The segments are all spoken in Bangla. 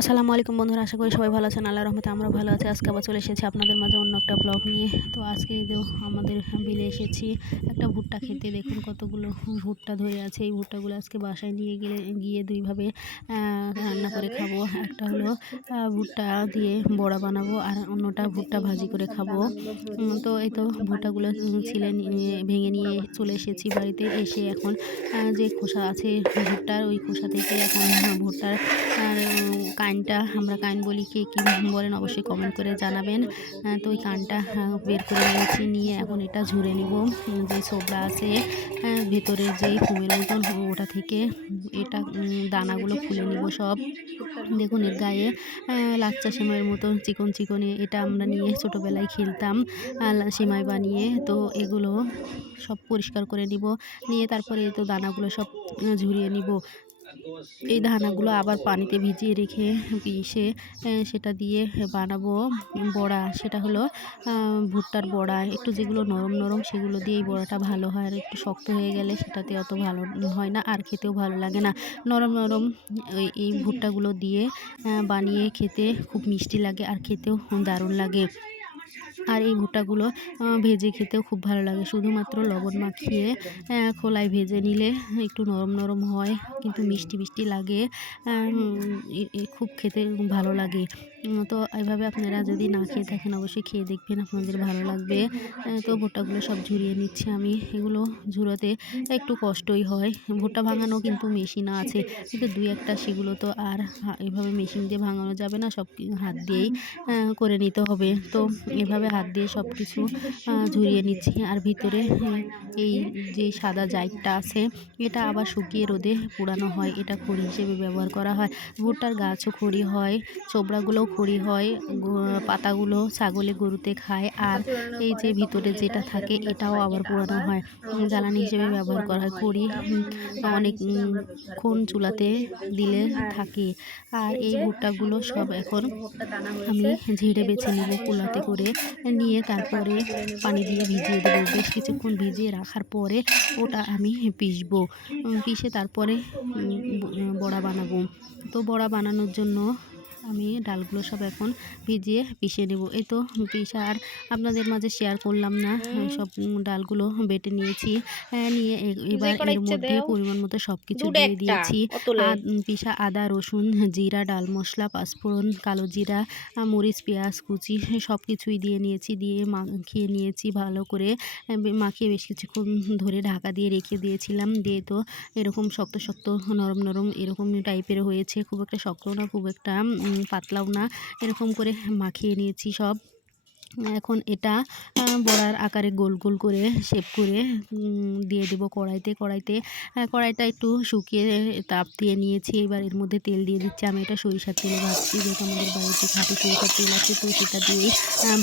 আসসালামু আলাইকুম বন্ধুরা, আশা করি সবাই ভালো আছেন। আল্লাহর রহমতে আমরা ভালো আছি। আজকে আবার চলে এসেছি আপনাদের মাঝে অন্য একটা ব্লগ নিয়ে। তো আজকে এই যে আমাদের বিলে এসেছি একটা ভুট্টা খেতে। দেখুন কতগুলো ভুট্টা ধরে আছে। এই ভুট্টাগুলো আজকে বাসায় গিয়ে দুইভাবে রান্না করে খাবো। একটা হলো ভুট্টা দিয়ে বড়া বানাবো, আর অন্যটা ভুট্টা ভাজি করে খাবো। তো এই তো ভুট্টাগুলো ছিলে নিয়ে ভেঙে নিয়ে চলে এসেছি বাড়িতে। এসে এখন যে খোসা আছে ভুট্টার, ওই খোসা থেকে এখন ভুট্টার আর কাইনটা, আমরা কাইন বলি, কে কী বলেন অবশ্যই কমেন্ট করে জানাবেন। তো ওই কানটা বের করে নিয়েছি, নিয়ে এখন এটা ঝুরে নিব। যে ছোবড়া আছে ভেতরের যেই ফোমের মতন, ওটা থেকে এটা দানাগুলো খুলে নিব সব। দেখুন এর গায়ে লাচ্চা সেমাইয়ের মতো চিকন চিকনে, এটা আমরা নিয়ে ছোটোবেলায় খেলতাম সেমাই বানিয়ে। তো এগুলো সব পরিষ্কার করে নিব, নিয়ে তারপরে তো দানাগুলো সব ঝুরিয়ে নিব। এই দানাগুলো আবার পানিতে ভিজিয়ে রেখে পিষে সেটা দিয়ে বানাবো বড়া। সেটা হলো ভুট্টার বড়া। একটু যেগুলো নরম নরম সেগুলো দিয়ে এই বড়াটা ভালো হয়, আর একটু শক্ত হয়ে গেলে সেটাতে অত ভালো হয় না, আর খেতেও ভালো লাগে না। নরম নরম এই ভুট্টাগুলো দিয়ে বানিয়ে খেতে খুব মিষ্টি লাগে, আর খেতেও দারুণ লাগে। আর এই ভুট্টাগুলো ভেজে খেতেও খুব ভালো লাগে। শুধুমাত্র লবণ মাখিয়ে খোলায় ভেজে নিলে একটু নরম নরম হয়, কিন্তু মিষ্টি মিষ্টি লাগে। খুব খেতে ভালো লাগে। তো এইভাবে আপনারা যদি না খেয়ে থাকেন অবশ্যই খেয়ে দেখবেন, আপনাদের ভালো লাগবে। তো ভুট্টাগুলো সব ঝুরিয়ে নিচ্ছি আমি। এগুলো ঝুরোতে একটু কষ্টই হয়। ভুট্টা ভাঙানো কিন্তু মেশিন আছে, কিন্তু দুই একটা সেগুলো তো আর এভাবে মেশিন দিয়ে ভাঙানো যাবে না, সব হাত দিয়েই করে নিতে হবে। তো এভাবে হাত দিয়ে সব কিছু ঝুরিয়ে নিচ্ছি। আর ভিতরে এই যে সাদা জাইটটা আছে, এটা আবার শুকিয়ে রোদে পোড়ানো হয়, এটা খড়ি হিসেবে ব্যবহার করা হয়। ভুট্টার গাছও খড়ি হয়, ছোবড়াগুলোও খড়ি হয়, পাতাগুলো ছাগলে গরুতে খায়। আর এই যে ভিতরে যেটা থাকে এটাও আবার পোড়ানো হয়, জ্বালানি হিসেবে ব্যবহার করা হয়। খড়ি অনেক ক্ষণ চুলাতে দিলে থাকে। আর এই ভুট্টাগুলো সব এখন আমি ঝেড়ে বেছে নেব কুলাতে করে, নিয়ে তারপরে পানি দিয়ে ভিজিয়ে দেবো। বেশ কিছুক্ষণ ভিজিয়ে রাখার পরে ওটা আমি পিষবো। পিষে তারপরে বড়া বানাবো। তো বড়া বানানোর জন্য আমি ডালগুলো সব এখন ভিজিয়ে পিষে নেব। এই তো পিষা আর আপনাদের মাঝে শেয়ার করলাম না। সব ডালগুলো বেটে নিয়েছি। নিয়ে এবার এর মধ্যে পরিমাণ মতো সব কিছু দিয়ে দিয়েছি। পিষা আদা, রসুন, জিরা, ডাল মশলা, পাঁচফোড়ন, কালো জিরা, মরিচ, পেঁয়াজ কুচি সব কিছুই দিয়ে নিয়েছি। দিয়ে মাখিয়ে নিয়েছি ভালো করে। মাখিয়ে বেশ কিছুক্ষণ ধরে ঢাকা দিয়ে রেখে দিয়েছিলাম। দিয়ে তো এরকম শক্ত শক্ত নরম নরম এরকম টাইপের হয়েছে, খুব একটা শক্তও না, খুব একটা পাতলাও না। এরকম করে মাখিয়ে নিয়েছি সব। এখন এটা বড়ার আকারে গোল গোল করে শেপ করে দিয়ে দেব কড়াইটা একটু শুকিয়ে তাপ দিয়ে নিয়েছি। এবার এর মধ্যে তেল দিয়ে দিচ্ছি। আমি এটা সরিষার তেলে ভাজছি, যেহেতু আমাদের বাড়িতে খাঁটি সরিষার তেল আছে, তো সেটা দিয়েই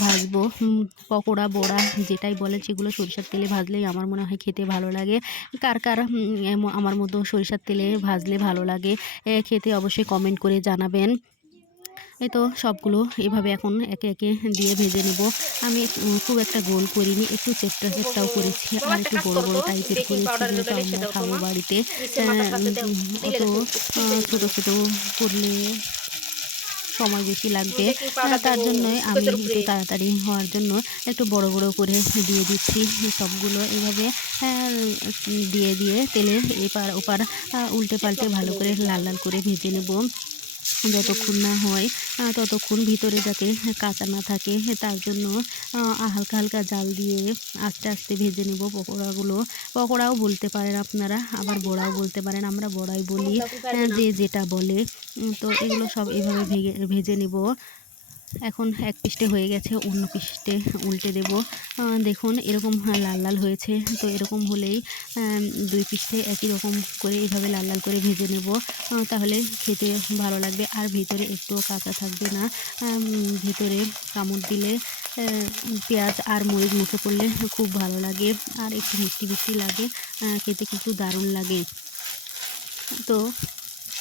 ভাজবো। পকোড়া বড়া যেটাই বলে সেগুলো সরিষার তেলে ভাজলেই আমার মনে হয় খেতে ভালো লাগে। কার কার আমার মতো সরিষার তেলে ভাজলে ভালো লাগে খেতে অবশ্যই কমেন্ট করে জানাবেন। এই তো সবগুলো এভাবে এখন একে একে দিয়ে ভেজে নেব। আমি খুব একটা গোল করিনি, একটু চেপটাও করেছি, আর একটু বড় বড় টাইপের করেছি, যেহেতু আমরা খাবো বাড়িতে। অত ছোট ছোট করলে সময় বেশি লাগবে, তার জন্যই আমি একটু তাড়াতাড়ি হওয়ার জন্য একটু বড় বড় করে দিয়ে দিচ্ছি সবগুলো। এভাবে দিয়ে দিয়ে তেলে এপার ওপার উল্টে পাল্টে ভালো করে লাল লাল করে ভেজে নেব। যতক্ষণ না হয় ততক্ষণ ভিতরে যাতে কাঁচা না থাকে, তার জন্য হালকা হালকা জাল দিয়ে আস্তে আস্তে ভেজে নেব পকোড়াগুলো। পকোড়াও বলতে পারেন আপনারা, আবার বড়াও বলতে পারেন, আমরা বড়াই বলি, যে যেটা বলে। তো এগুলো সব এভাবে ভেজে নেব। এখন এক পিঠে হয়ে গেছে, অন্য পিঠে উল্টে দেব। দেখুন এরকম লাল লাল হয়েছে। তো এরকম হলেই দুই পিঠে একই রকম করে এভাবে লাল লাল করে ভেজে নেব, তাহলে খেতে ভালো লাগবে, আর ভিতরে একটুও কাঁচা থাকবে না। ভিতরে কামড় দিলে পেঁয়াজ আর মরিচ মুখে পড়লে খুব ভালো লাগে, আর একটু মিষ্টি মিষ্টি লাগে, খেতে কিন্তু দারুণ লাগে। তো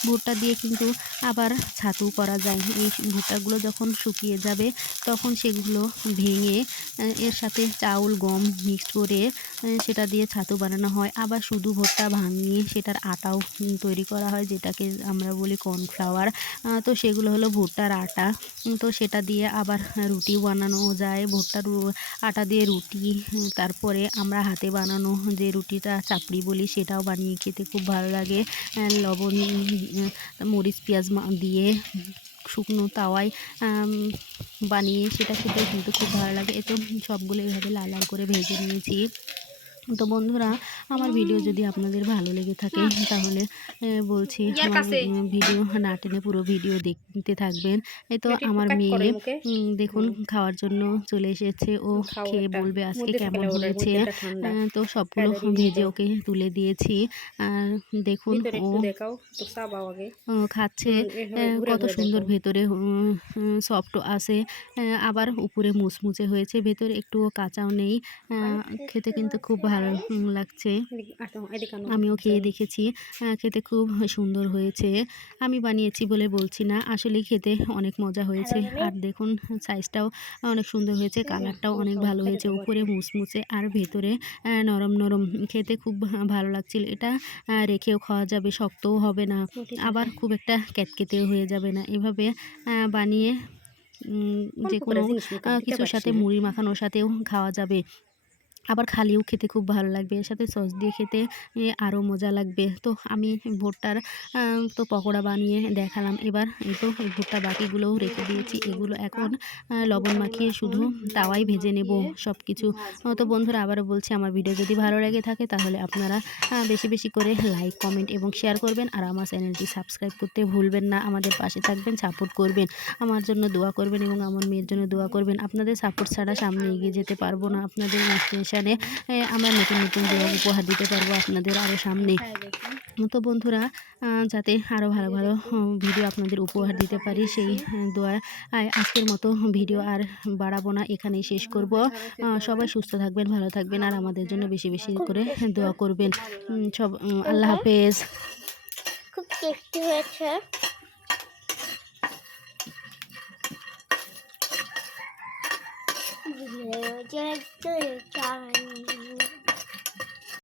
ভুট্টা দিয়ে কিন্তু আবার ছাতু করা যায়। এই ভুট্টাগুলো যখন শুকিয়ে যাবে তখন সেগুলো ভেঙে এর সাথে চাউল গম মিক্সড করে সেটা দিয়ে ছাতু বানানো হয়। আবার শুধু ভুট্টা ভাঙিয়ে সেটার আটাও তৈরি করা হয়, যেটাকে আমরা বলি কর্নফ্লাওয়ার। তো সেগুলো হলো ভুট্টার আটা। তো সেটা দিয়ে আবার রুটি বানানো যায়। ভুট্টার আটা দিয়ে রুটি, তারপরে আমরা হাতে বানানো যে রুটিটা চাপড়ি বলি সেটাও বানিয়ে খেতে খুব ভালো লাগে। লবণ, মরিচ, পেঁয়াজ দিয়ে শুকনো তাওয়ায় বানিয়ে সেটা খেতেও কিন্তু খুব ভালো লাগে। তো সবগুলো এইভাবে লাল লাল করে ভেজে নিয়েছি। তো বন্ধুরা, আমার ভিডিও যদি আপনাদের ভালো লেগে থাকে তাহলে বলছি আমার ভিডিও না টেনে পুরো ভিডিও দেখতে থাকবেন। এই তো আমার মেয়ে দেখুন খাওয়ার জন্য চলে এসেছে। ও খেয়ে বলবে আজকে কেমন হয়েছে। তো সবগুলো ভেজে ওকে তুলে দিয়েছি। আর দেখুন ও খাচ্ছে। কত সুন্দর ভেতরে সফট আছে, আবার উপরে মুচমুচে হয়েছে, ভেতরে একটুও কাঁচাও নেই। খেতে কিন্তু খুব ভালো লাগছে। আমিও খেয়ে দেখেছি, খেতে খুব সুন্দর হয়েছে। আমি বানিয়েছি বলে বলছি না, আসলে খেতে অনেক মজা হয়েছে। আর দেখুন সাইজটাও অনেক সুন্দর হয়েছে, কালারটাও অনেক ভালো হয়েছে, উপরে মুচমুচে আর ভেতরে নরম নরম। খেতে খুব ভালো লাগছিল। এটা রেখেও খাওয়া যাবে, শক্তও হবে না, আবার খুব একটা ক্যাটকেটেও হয়ে যাবে না। এভাবে বানিয়ে যে কোনো কিছুর সাথে মুড়ি মাখানোর সাথেও খাওয়া যাবে, আবার খালিও খেতে খুব ভালো লাগবে। এর সাথে সস দিয়ে খেতে আরও মজা লাগবে। তো আমি ভুট্টার তো পকোড়া বানিয়ে দেখালাম। এবার এই তো এই ভুট্টা বাকিগুলোও রেখে দিয়েছি। এগুলো এখন লবণ মাখিয়ে শুধু তাওয়ায় ভেজে নেব সব কিছু। তো বন্ধুরা, আবারও বলছি, আমার ভিডিও যদি ভালো লেগে থাকে তাহলে আপনারা বেশি বেশি করে লাইক, কমেন্ট এবং শেয়ার করবেন। আর আমার চ্যানেলটি সাবস্ক্রাইব করতে ভুলবেন না। আমাদের পাশে থাকবেন, সাপোর্ট করবেন, আমার জন্য দোয়া করবেন এবং আমার মেয়ের জন্য দোয়া করবেন। আপনাদের সাপোর্ট ছাড়া সামনে এগিয়ে যেতে পারবো না। আপনাদের মোটিভেশনে আমরা নতুন নতুন ব্লগ উপহার দিতে পারবো আপনাদের আরও সামনে। তো বন্ধুরা, যাতে আরও ভালো ভালো ভিডিও আপনাদের উপহার দিতে পারি, সেই দোয়া আজকের মতো ভিডিও আর বাড়াবো না, এখানেই শেষ করব। সবাই সুস্থ থাকবেন, ভালো থাকবেন, আর আমাদের জন্য বেশি বেশি করে দোয়া করবেন। সব আল্লাহ হাফেজ। খুব টেস্টি হয়েছে।